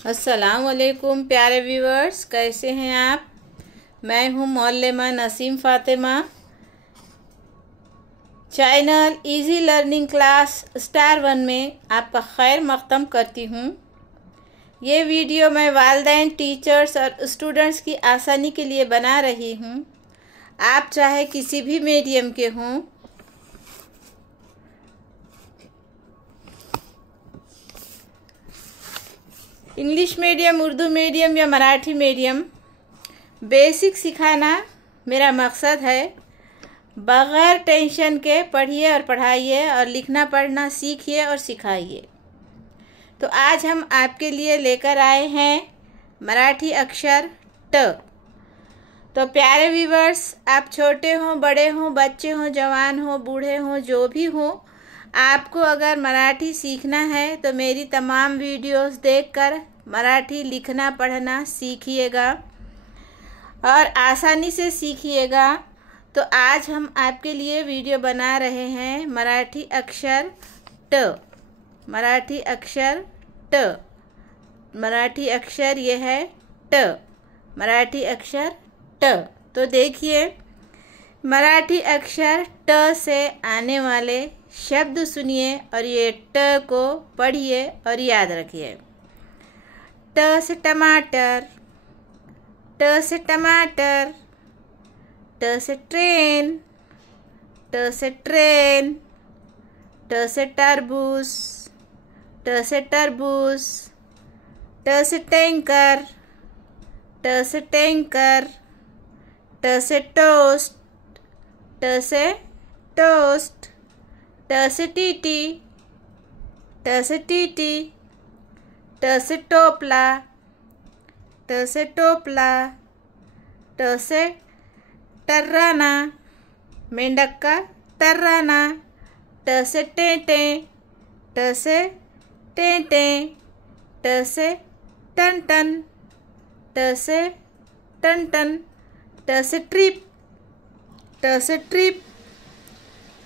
अस्सलाम वालेकुम प्यारे व्यूवर्स, कैसे हैं आप। मैं हूं मौल्लमा Naseem Fatima. Channel easy learning class star 1 में आपका खैर मक़दम करती हूं। ये वीडियो मैं वालिदैन, टीचर्स और स्टूडेंट्स की आसानी के लिए बना रही हूं। आप चाहे किसी भी मीडियम के हों, इंग्लिश मीडियम, उर्दू मीडियम या मराठी मीडियम, बेसिक सिखाना मेरा मकसद है। बग़ैर टेंशन के पढ़िए और पढ़ाइए और लिखना पढ़ना सीखिए और सिखाइए। तो आज हम आपके लिए लेकर आए हैं मराठी अक्षर ट। तो प्यारे व्यूवर्स, आप छोटे हों, बड़े हों, बच्चे हों, जवान हों, बूढ़े हों, जो भी हों, आपको अगर मराठी सीखना है तो मेरी तमाम वीडियोस देखकर मराठी लिखना पढ़ना सीखिएगा और आसानी से सीखिएगा। तो आज हम आपके लिए वीडियो बना रहे हैं मराठी अक्षर ट। मराठी अक्षर ट। मराठी अक्षर ये है ट। मराठी अक्षर ट। तो देखिए, मराठी अक्षर ट से आने वाले शब्द सुनिए और ये ट को पढ़िए और याद रखिए। ट से टमाटर, ट से टमाटर। ट से ट्रेन, ट से ट्रेन। ट से तरबूज, ट से तरबूज। ट से टैंकर, ट से टैंकर। ट से टोस्ट, ट से टोस्ट। ट से टीटी, ट से टीटी। ट से टोपला, ट से टोपला। ट से टर्राना, मेंढक का टर्राना। ट से टेंटे, ट से टेंटे। ट से टन-टन, ट से टन-टन। ट से ट्रिप, ट से ट्रिप।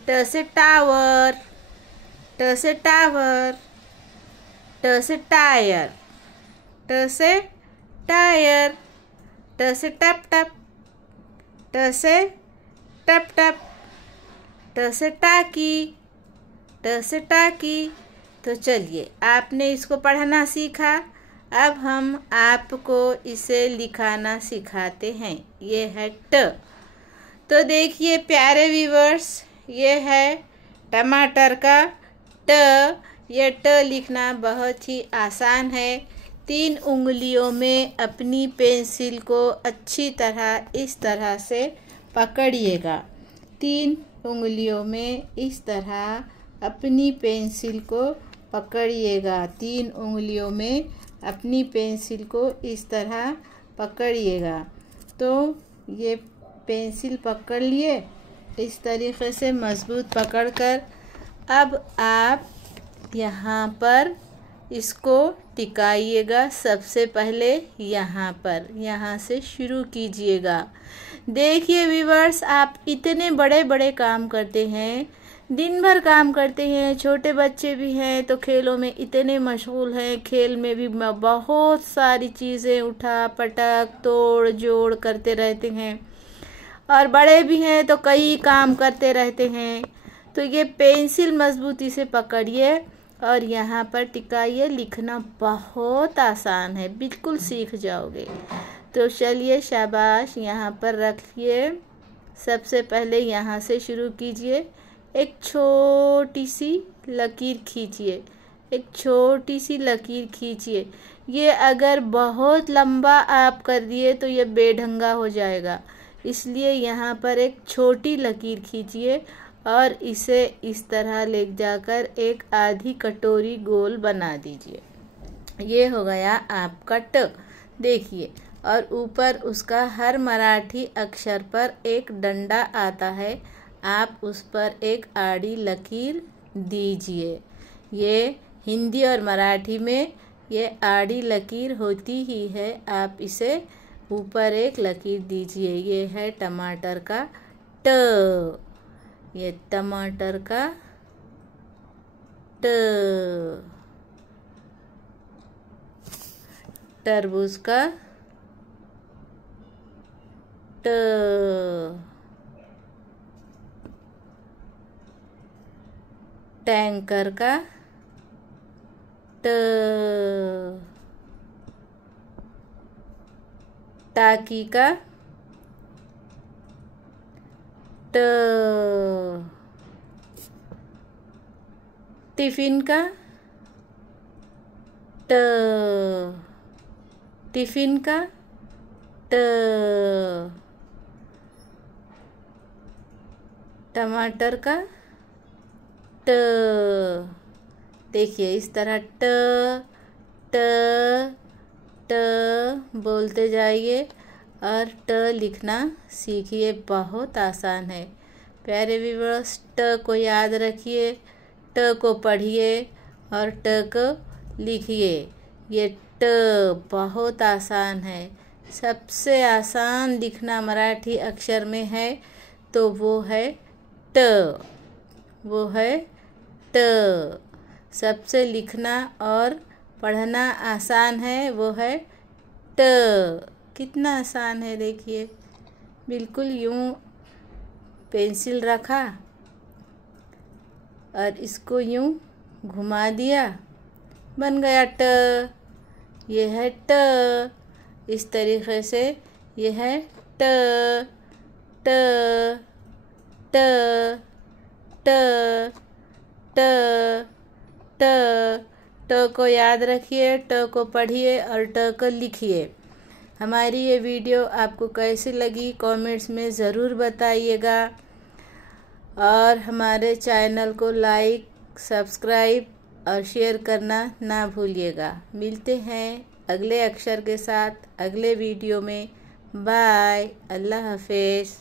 ट से टावर, ट से टावर। ट से टायर, ट से टायर। ट से टप टप, ट से टप टप। ट से टाकी, ट से टाकी। तो चलिए, आपने इसको पढ़ना सीखा, अब हम आपको इसे लिखाना सिखाते हैं। ये है ट। तो देखिए प्यारे व्यूवर्स, ये है टमाटर का ट। ये ट लिखना बहुत ही आसान है। 3 उंगलियों में अपनी पेंसिल को अच्छी तरह इस तरह से पकड़िएगा। 3 उंगलियों में इस तरह अपनी पेंसिल को पकड़िएगा। 3 उंगलियों में अपनी पेंसिल को इस तरह पकड़िएगा। तो ये पेंसिल पकड़ लिए इस तरीक़े से मज़बूत पकड़कर, अब आप यहाँ पर इसको टिकाइएगा। सबसे पहले यहाँ पर, यहाँ से शुरू कीजिएगा। देखिए व्यूवर्स, आप इतने बड़े बड़े काम करते हैं, दिन भर काम करते हैं, छोटे बच्चे भी हैं तो खेलों में इतने मशगूल हैं, खेल में भी बहुत सारी चीज़ें उठा पटक तोड़ जोड़ करते रहते हैं, और बड़े भी हैं तो कई काम करते रहते हैं। तो ये पेंसिल मजबूती से पकड़िए और यहाँ पर टिकाइए। लिखना बहुत आसान है, बिल्कुल सीख जाओगे। तो चलिए शाबाश, यहाँ पर रखिए। सबसे पहले यहाँ से शुरू कीजिए। एक छोटी सी लकीर खींचिए, एक छोटी सी लकीर खींचिए। ये अगर बहुत लंबा आप कर दिए तो ये बेढंगा हो जाएगा, इसलिए यहाँ पर एक छोटी लकीर खींचिए और इसे इस तरह ले जाकर एक आधी कटोरी गोल बना दीजिए। ये हो गया आपका ट। देखिए, और ऊपर उसका हर मराठी अक्षर पर एक डंडा आता है, आप उस पर एक आड़ी लकीर दीजिए। ये हिंदी और मराठी में ये आड़ी लकीर होती ही है, आप इसे ऊपर एक लकीर दीजिए। ये है टमाटर का ट। ये टमाटर का ट। तरबूज का ट, टैंकर का ट, टाकी का ट, टिफिन का ट, टिफिन का ट, टमाटर का ट। देखिए इस तरह ट ट ट बोलते जाइए और ट लिखना सीखिए, बहुत आसान है। प्यारे व्यूअर्स, ट को याद रखिए, ट को पढ़िए और ट को लिखिए। ये ट बहुत आसान है। सबसे आसान लिखना मराठी अक्षर में है तो वो है ट, वो है ट। सबसे लिखना और पढ़ना आसान है वो है ट। कितना आसान है देखिए, बिल्कुल यूं पेंसिल रखा और इसको यूं घुमा दिया, बन गया ट। ये है ट। इस तरीके से ये है ट ट ट ट ट ट। ट को याद रखिए, ट को पढ़िए और ट को लिखिए। हमारी ये वीडियो आपको कैसी लगी कमेंट्स में ज़रूर बताइएगा और हमारे चैनल को लाइक, सब्सक्राइब और शेयर करना ना भूलिएगा। मिलते हैं अगले अक्षर के साथ अगले वीडियो में। बाय, अल्लाह हाफिज़।